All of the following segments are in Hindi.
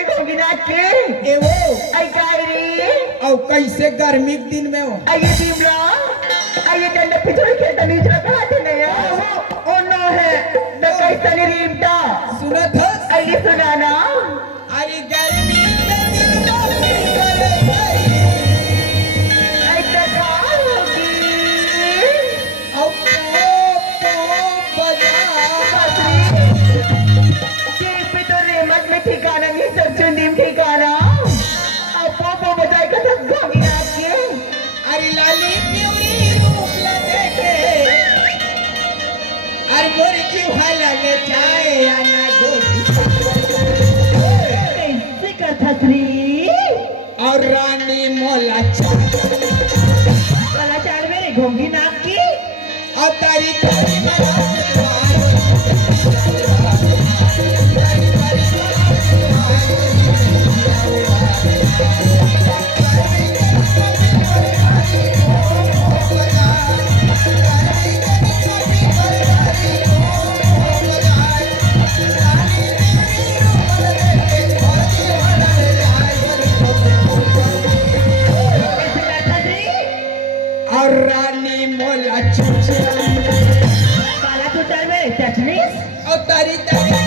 रे घोंगिना के ए वो आई गायरी औ कैसे गर्मी के दिन में हो आई दिमला आई डंडा पिछोड़ के तनी जरा कहाते नहीं है ओ नो है न कैसे रीमटा सुनत हस आई सुनाना अरे गर्मी के दिन में करे आई तका होगी औ बजा पे तो रेमत में ठिकाना नहीं सब चुनीम ठिकाना अब पोपो बजाए का सब घोंगिना के अरे लाली प्यूरी रूप लगे के अरे मोरी क्यों हाला ले जाए आना गोरी कैसे करता श्री और रानी मोला कलाचार में घोंगी नाक की और तारी तारी मना और रानी मोला काला चुचार में चटनीस और तारी तारी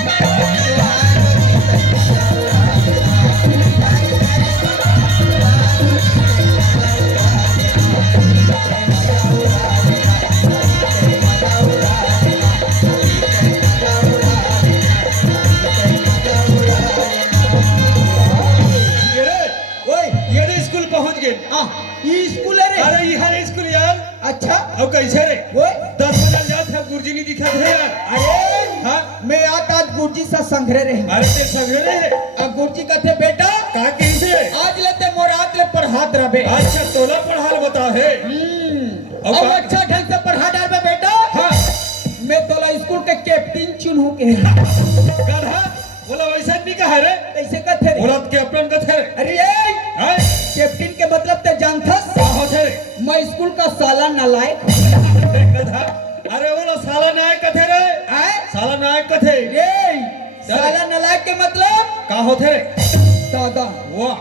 स्कूल पहुंच गए ये स्कूल है रे अरे यहाँ स्कूल यार अच्छा अब कैसे रे वो 10 बजे जात है गुरुजी नहीं दिखा थे यार अरे हाँ मैं आता आज गुरुजी सा संघरे रहे अरे ते सवेरे है अब गुरुजी कहते बेटा का कैसे आज लेते मोरात ले पढ़ात रहे अच्छा तोला पढ़ाल बता है अब अच्छा ढंग से पढ़ा डाल बे बेटा हाँ मैं तोला स्कूल के कैप्टन चुनू के गधा बोला वैसा नहीं कहा रे कैसे कहते रे बोला कैप्टन कथे रे अरे ये हैं कैप्टन के मतलब ते जानथस का होथे रे मैं स्कूल का साला नालायक गधा अरे बोला साला नायक कथे रे आए साला नायक कथे ये साला नालायक के मतलब का होथे रे दादा वाह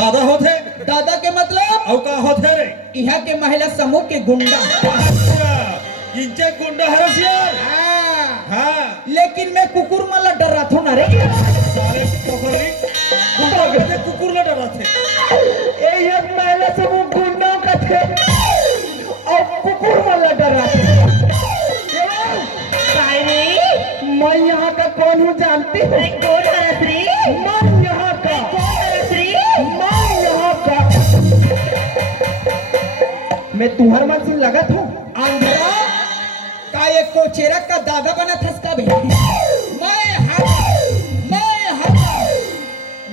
दादा होथे दादा के मतलब और का होथे रे यहाँ के महिला समूह के गुंडा अच्छा इंचे गुंडा है रसियार हाँ, हाँ लेकिन मैं कुकुर माला डर रहा था ना रे साले पकड़ी गुंडा के कुकुर न डरा थे ए एक महिला समूह गुंडों का थे और कुकुर वाला डर रहा था मैं यहाँ का कौन हूँ जानती हूँ कौन है श्री मैं यहाँ का कौन है श्री मैं यहाँ का मैं तुम्हार मन से लगा था आंध्रा का एक कोचेरा का दादा बना था इसका भी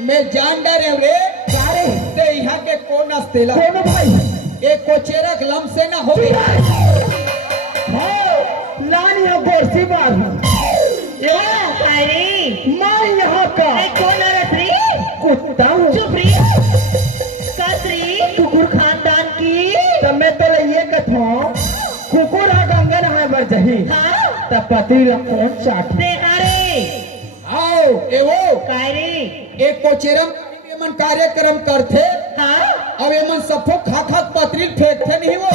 मैं जान डरे रे सारे ते यहाँ के कौन अस्तेला कौन भाई एक कोचेरा लम से ना हो गया हाँ लान यहाँ गोरसी बार हूँ मैं यहाँ का कौन है श्री कुत्ता हूँ कुकुर खानदान की तब मैं तो ये कथो कुकुर है गंगन है बरजही तब पति कौन चाट आओ ए वो एक कोचेरम एमन कार्यक्रम करते अब एमन सफो खा खा पत्री फेंकते नहीं वो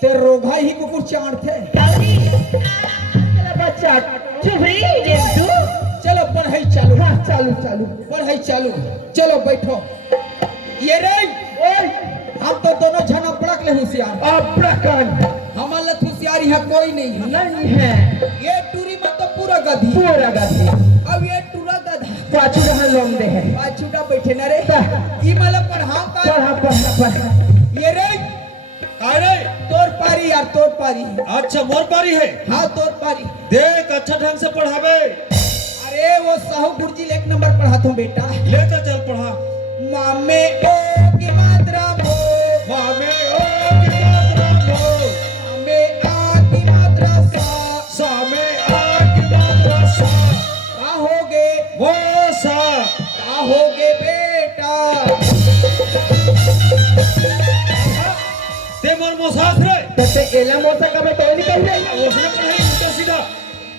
ते रोगा ही कुकुर चाटते बच्चा चलो पढ़ाई चालू हाँ चालू चालू पढ़ाई चालू चलो बैठो ये रे ओए हम तो दोनों झन अपड़क ले होशियार अप्रकन हमारे होशियार यहाँ कोई नहीं है नहीं है ये टूरी में तो पूरा गधी पूरा गधी अब ये टूरा गधा पाछू रहा लोंदे है पाछूटा बैठे ना रे ई मला पढ़ाओ का पढ़ा पढ़ा पढ़ा ये रे काय रे तोर पारी यार तोर पारी अच्छा मोर पारी है हाँ तोर पारी देख अच्छा ढंग से पढ़ावे अरे वो साहू गुरुजी एक नंबर पढ़ाता हूँ बेटा लेकर चल पढ़ा मामे ओ की मात्रा मो मामे ओ की मात्रा मो मामे आ की मात्रा सा सा में आ की मात्रा सा का होगे वो सा का होगे बेटा ते मोर मोसास रे तते एला मोसा का मैं तो निकल जाए उसने पढ़ाई उल्टा सीधा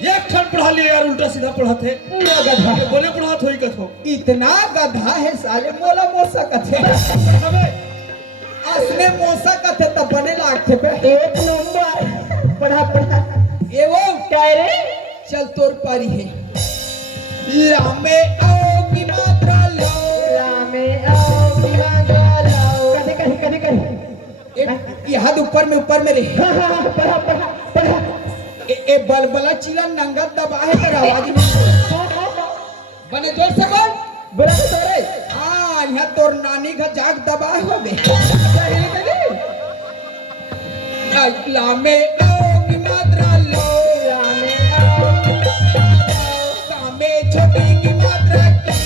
एक क्षण पढ़ा लिए यार, उल्टा सीधा पढ़ाते। पूरा गधा ये बोले पढ़ात होई कथो। इतना गधा है साले, मोला मोसा कथे हमें असने मोसा कथे तब बने लागते पे। एक नंबर पढ़ा पढ़ा ए वो क्या है रे चल तोर पारी है। लामे आओ की मात्रा लो, लामे आओ बिलागा लाओ कदे कहीं कदे कहीं यहाँ ऊपर में रे हाँ हाँ हाँ, पढ़ा पढ़ा पढ़ा ए बलबला चिला नंगा दबा है तेरा आवाज नहीं बने जोर से बोल। बोला तो सारे हाँ यहाँ तोर नानी का जाग दबा हो बे। लामे आओ की मात्रा लो, लामे आओ सामे छोटी की मात्रा की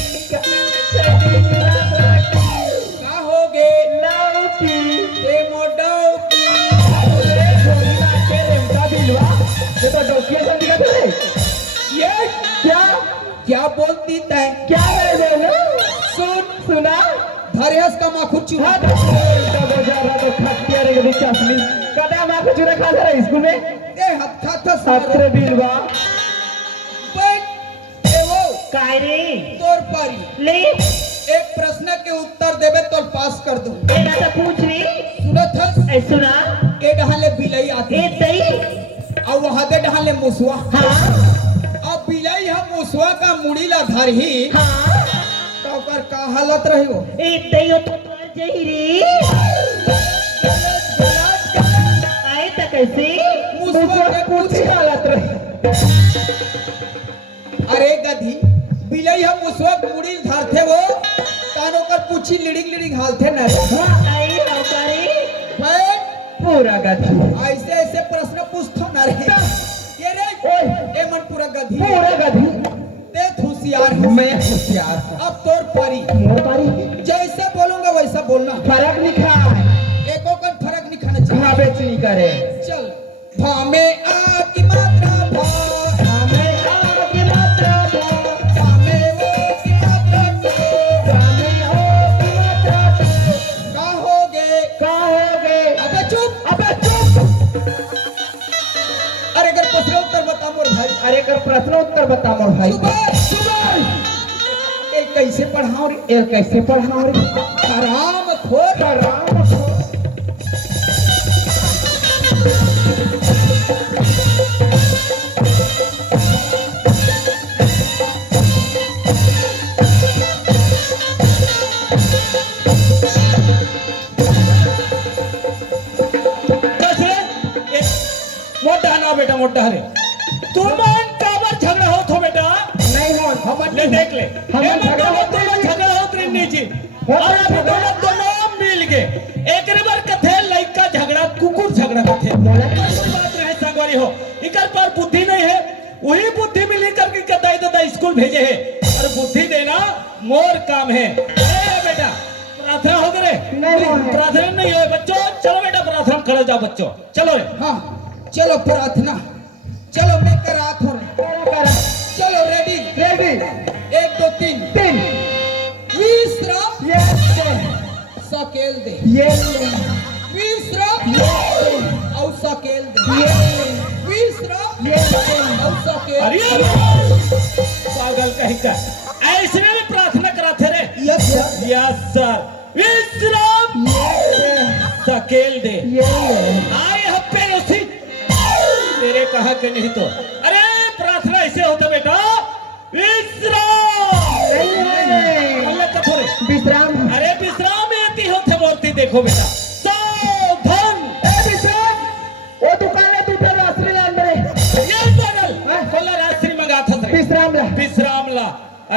कहोगे लौकी ए मोटाओ की। गोली मार के रेमता बिलवा ये तो डोकिया से दिखा थे ये क्या क्या बोलती तय क्या मैं बोलूं सुन सुना धरेहस का माखुर चूहा हाँ तो बजा रहा तो खटिया रे गदी चासनी कदा मां को चुरा खा रहा स्कूल में ए हत्था था सत्र बिलवा बन ए वो कायरे तोर पारी ले एक प्रश्न के उत्तर देवे तो पास कर दूं। एना तो पूछ ली सुनत हस ए सुना ए डहाले बिलाई आती ए दई और वहां दे डहाले मुसवा। हाँ अब बिलाई हम मुसवा का मुड़ी ला धरही हाँ तो ओकर का हालत रही हो। ए दई तो जही रे आए त कैसे मुसवा के पूछी हालत रही अरे गधी बिलाई हम मुसवा मुड़ी धरथे वो तानो कर पूछी लिडिंग लिडिंग हालथे न हाँ आई हमारी भाई पूरा गधा ऐसे ऐसे प्रश्न पूछतो न रे ये रे ओए ए मन पूरा गधी पूरा गधी ते होशियार है। मैं होशियार अब तोर परी मोबारी जैसे बोलूंगा वैसा बोलना। फर्क लिखा एको का फर्क नहीं खाना चाहिए। कहाँ बेचनी करे चल भामे आ की मात्रा भा हमें आगे मात्रा दो भामे ओ की मात्रा को हमें हो की मात्रा दो कहोगे कहोगे अबे चुप। अबे चुप अरे अगर प्रश्न उत्तर बता मोर भाई। अरे कर प्रश्न उत्तर बता मोर भाई सुबह ए कैसे पढ़ाओ रे ये कैसे पढ़ाओ रे हराम खोर राम मोटा ना बेटा, मोटा हरे तुम काबर झगड़ा हो थो बेटा। नहीं हो हम ले देख ले हम ए झगड़ा झगड़ा होते होते नहीं। झगड़ा होत रहनी जी होता और अभी झगड़ा। दोनों मिल गए एकरे बार कथे लइका झगड़ा कुकुर झगड़ा कथे बोला कोई बात रहे संगवारी हो इकर पर बुद्धि नहीं है वही बुद्धि मिली करके कदाई दादा स्कूल भेजे है और बुद्धि देना मोर काम है। ए बेटा प्रार्थना हो गए नहीं हो है। प्रार्थना नहीं है बच्चों चलो बेटा प्रार्थना करो जाओ बच्चों चलो रे हाँ चलो प्रार्थना चलो मैं करात हूँ करा चलो रेडी रेडी 1 2 3 तीन विश्राम ये सकेल दे ये विश्राम और सकेल दे ये विश्राम ये और सकेल अरे पागल कहीं का ऐसे में प्रार्थना कराते रे यस यस सर विश्राम सकेल दे ये आए हप्पे उसी तेरे कहा के नहीं तो अरे प्रार्थना ऐसे होता बेटा विश्राम अल्लाह कठोरे विश्राम अरे विश्राम एती होते मूर्ति देखो बेटा सावधान विश्राम वो दुकान है दूसरे रास्ते लान में ये बगल कोला रात्रि मंगा था विश्राम ला विश्राम ला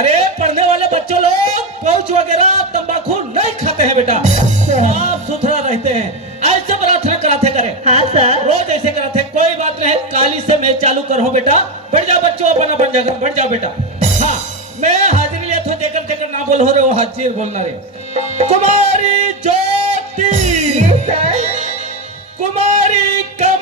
अरे पढ़ने वाले बच्चों लोग पाउच वगैरह तंबाकू नहीं खाते हैं बेटा साफ सुथरा रहते हैं ऐसे प्रार्थना कराते करे हाँ सर रोज ऐसे कराते कोई बात नहीं काली से मैं चालू करो बेटा बैठ जाओ बच्चों अपन जगह बैठ जाओ बेटा हाँ मैं हाजिरी ले तो देकर देकर ना बोल हो रहे वो हाजिर बोलना रे कुमारी ज्योति कुमारी कम